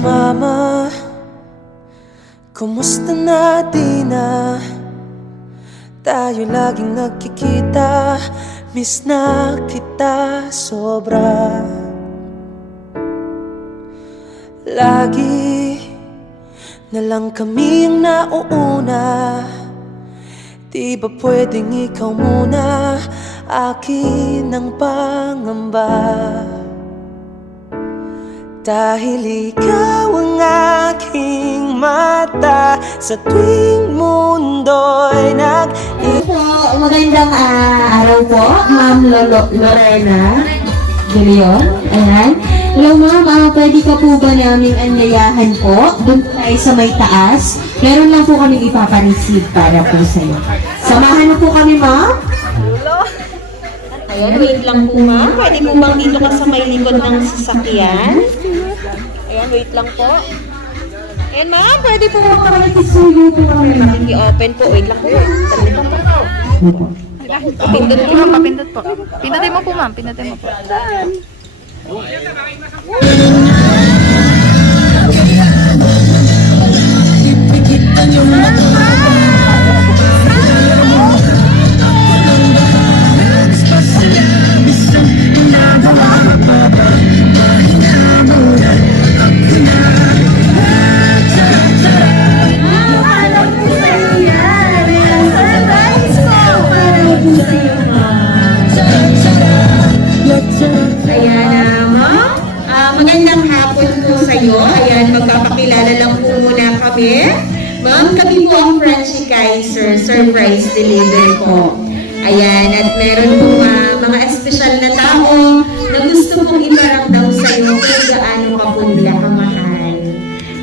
Mama, kumusta na di na tayo laging nagkikita? Miss na kita sobra. Lagi na lang kami ang nauuna. Di ba pwedeng ikaw muna? Akin ang pangamba. Dahil ikaw ang aking mata sa tuwing mundo'y Magandang araw po, Ma'am Lorena De Leon. Ayan. Hello ma'am, pwede ka po ba naming anyayahan po? Doon po tayo sa may taas. Meron lang po kami ipapareceive para po sa iyo. Samahan na po kami ma'am. Ayan, wait lang po ma'am. Pwede po bang dito ka sa may likod ng sasakyan? Ayan, wait lang po. Ayan ma'am, pwede po bang makikisuyo po kami? Makiki-open po. Wait lang po ma'am. Dali lang po. Papindot po ma'am, papindot po. Pindutin mo po ma'am, pindutin mo po. Magandang hapon po sa iyo. Ayan, magpapakilala lang po muna kami. Ma'am, kami po ang Frenchie Kaiser Surprise Delivery po. Ayan, at meron po mga espesyal na tao na gusto pong iparamdam sa iyo kung gaano ka po nila kamahal.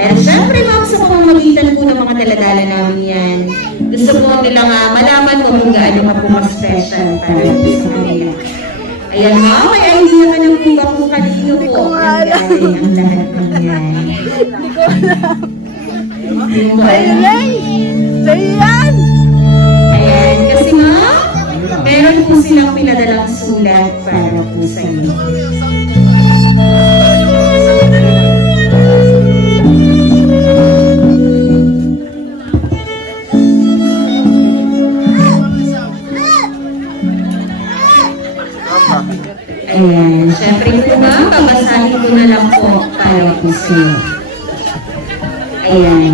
At syempre ma'am, sa pamamagitan po ng mga daladala namin yan, gusto po nilang malaman mo kung gaano ka po mas-special para sa kanila. Ayan ma'am, may idea ka ng kung kung kanino po ang galing ang lahat ng yan. Hindi ko alam. Sa'yo lang. Sa'yo yan. Ayan, kasi ma'am, meron po silang pinadalang sulat para po sa inyo. Ayan, syempre po ma'am, babasahin ko na lang po para po sa iyo. Ayan.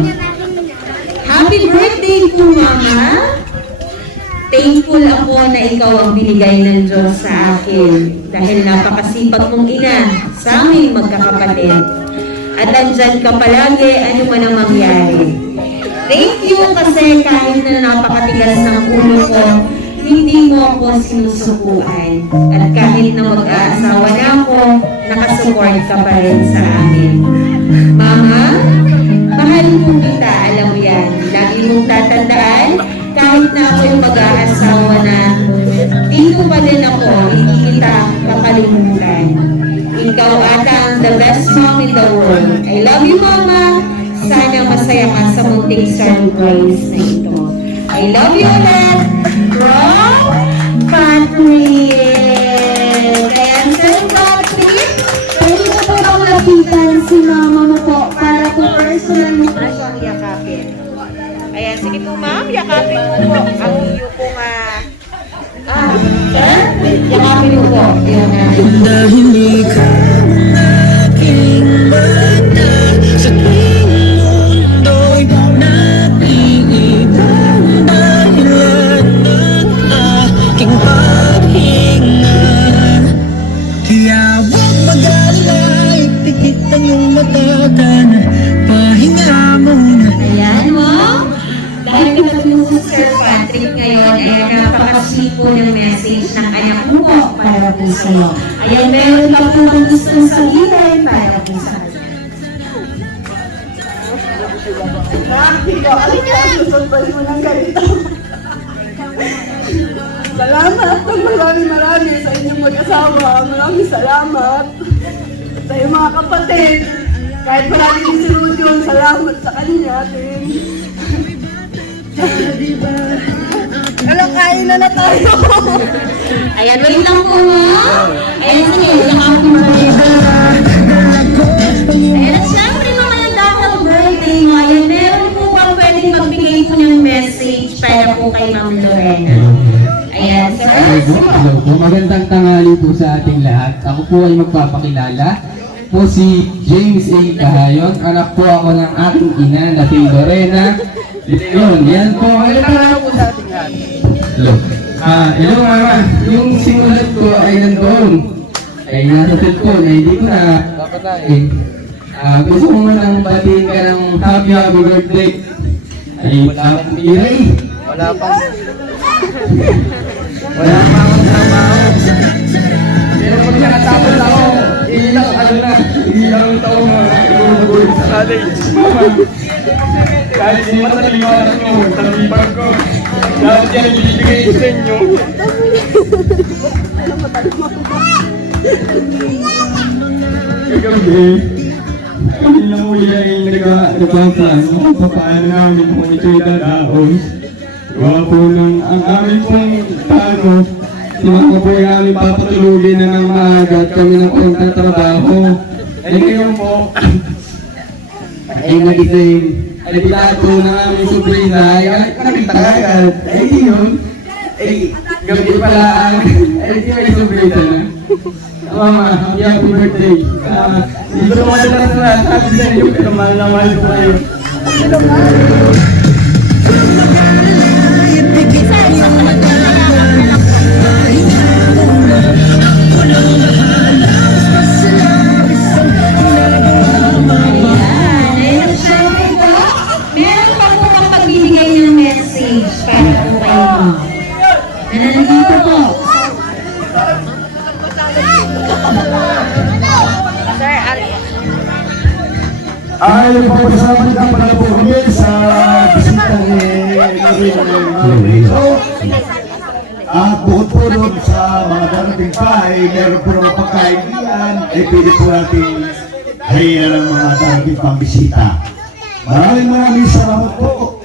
Happy birthday po mama! Thankful ako na ikaw ang binigay ng Diyos sa akin dahil napakasipag mong ina sa aming magkakapatid. At andyan ka palagi ano man ang mangyari. Thank you kasi kahit na napakatigas ng ulo ko, hindi mo ako sinusukuan. At kahit na mag-aasawa na ako, nakasupport ka pa rin sa amin. Mama, mahal mo kita, alam mo yan. Lagi mong tatandaan, kahit na ako yung mag-aasawa na, dito pa din ako, hindi kita kakalimutan. Ikaw ata ang the best mom in the world. I love you, Mama. Sana masaya ka sa munting surprise na ito. I love you ulit. From Patrick. Ayan, Sir Patrick. Pwede ko po bang lapitan si mama mo po para po personal mo po siyang yakapin. Ayan, sige po ma'am, yakapin mo po ang iyo pong yakapin mo po. Ayan na. dahil ikaw ang aking mata sa tuwing mundo'y nag-iibang dahilan ng aking paghinga. Kaya huwag mag-alala, ipikit ang iyong mata na pahinga muna. Ayan mo. Dahil katulong si Sir Patrick ngayon, ay napaka-sweet po ng message ng anak mo po para po sa iyo. Ayan, meron pa po ng gustong sabihin para po sa kanya. Salamat ng marami sa inyong mag-asawa. Maraming salamat sa iyong mga kapatid. Kahit maraming disillusion, salamat sa kanya, Tim. Alam, kain na tayo. Ayan, wait lang po ma. Ayan, sige, yung happy birthday. Ayan, at syempre mga nagdakal birthday mo, ayan, meron po bang pwedeng magbigay po ng message para po kay Ma'am Lorena? Ayan, sir. Hello po, magandang tanghali po sa ating lahat. Ako po ay magpapakilala. Po si James A. Cahayon. Anak po ako ng aking ina na si Lorena. Yun, yan po. Magandang tanghali po sa ating lahat. Hello. Hello mama. Yung simulat ko ay nandoon. Ay nasa cellphone. Ay hindi ko na papatayin. Gusto ko nga nang batiin ka ng happy birthday. Ay wala akong iray. Wala pa akong trabaho. Pero pag nakatapos ako, ilang taon na ibubuhay sa college. Mama, kahit di mataliwanan mo, talibag ko. Dahil yan ibibigay sa inyo. Kagabi, kami na uli ay nagpaplano kung paano namin kung ito'y dadaos. Gawa po nung ang aming pong plano, ako po ay aming papatulugin na ng maaga at kami ng konting trabaho. Ay ngayon po, ay nagising, ay plato ng aming subrina, ay nakita agad. Ay yun, ay gabi pala ang, ay di may subrina na. Mama, happy birthday. Dito mo lang na sabi sa inyo, pero mahal na mahal ko kayo. Ay, papasalamat ka pala po kami sa bisita ni Lorena. At bukod po doon sa mga darating pa, ay meron po naman pagkain diyan, ay pwede po natin hayin ng mga darating pang bisita. Maraming salamat po.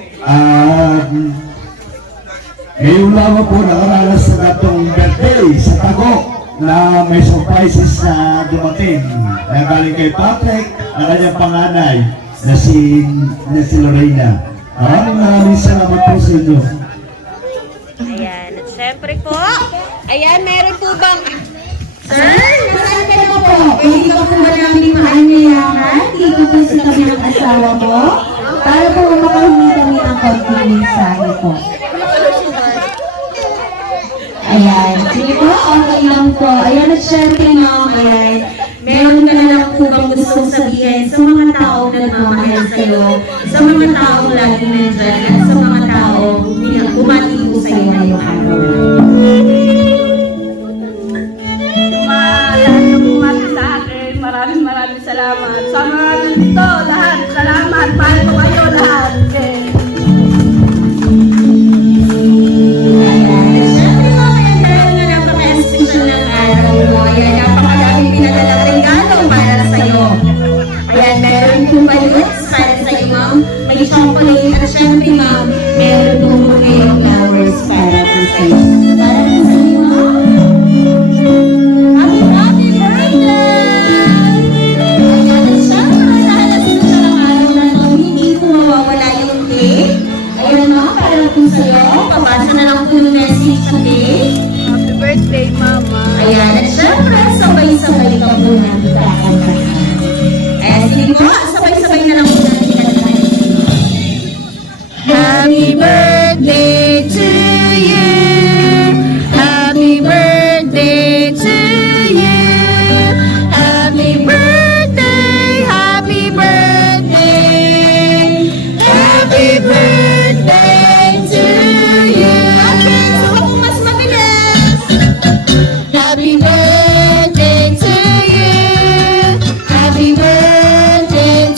Ngayon lamang po nakaranas na itong birthday sa Tago na may surprises na dumating na galing kay Patrick na kanyang panganay na si Lorena. Maraming salamat po sa inyo. Ayan, at syempre po, ayan, meron po bang, sir, nasaan ka na po? Pwede ka po ba namin maanyayahan? Dito po sa kami ng asawa mo? Para po makahingi kami ng konting mensahe po. Ayan, sige po, okay lang po. Ayan, at syempre ma'am, ayan, meron ka na lang po bang gustong sabihin sa mga taong nagmamahal sa'yo, sa mga taong laging nandyan, at sa mga taong bumati po sa'yo ngayong araw? Lahat ng bumati sa akin, maraming salamat. Sa mga nandito, lahat, salamat. Mahal ko kayo lahat. May chocolate at syempre ma'am, meron po kayong flowers para po sa iyo. Para po sa iyo, ma'am. Happy birthday! Ayan, at syempre, dahil na sa lang araw na ito, hindi po mawawala yung cake. Ayan ma'am, para po sa iyo. Papasa na lang po yung message sa cake. Happy birthday, Mama. Ayan, at syempre, sabay-sabay ka po natin kakantahan. Ayan, sige po, sabay-sabay na lang po natin. Happy birthday to you. Happy birthday to you. Happy birthday, happy birthday. Happy birthday to you. Okay, so ako mas mabilis. Happy birthday to you. Happy birthday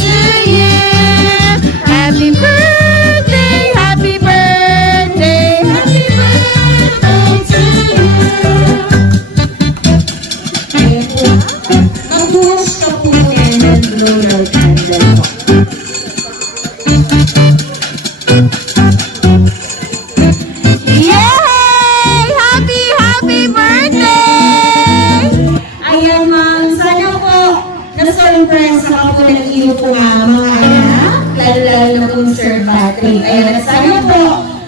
Yay! Happy birthday! Ayan ma'am, sana po na-surprise ako po ng iyo po nga mga anak, lalo na po Sir Patrick. Ayan, sana po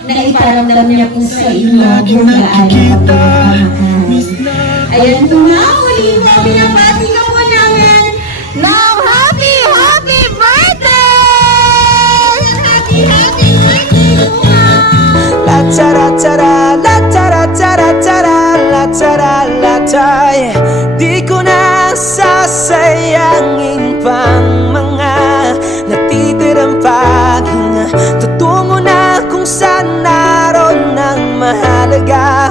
na iparamdam niya po sa inyo kung gaano ka po. Ayan po nga, muli po, binabati ka po namin Now, happy birthday! Happy birthday po ma'am! La tara tara, la tara tara tara, la tara la tay. Di ko na sasayangin pang mga natitirang paghinga. Tutungo na kung saan naroon ng mahalaga.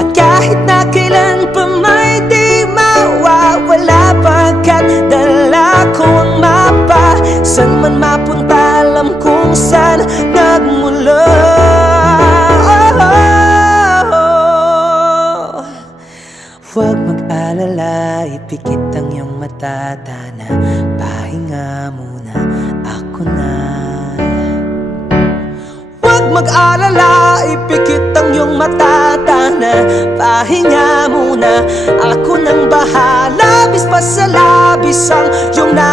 At kahit na kailan pa may di mawawala, pagkat dala ko ang mapa. San man mapunta, alam kung saan nagmula. Huwag mag-alala, ipikit ang iyong mata, Tana. Pahinga muna, ako na. Huwag mag-alala, ipikit ang iyong mata, Tana. Pahinga muna, ako nang bahala. Bis pa sa labis ang iyong nag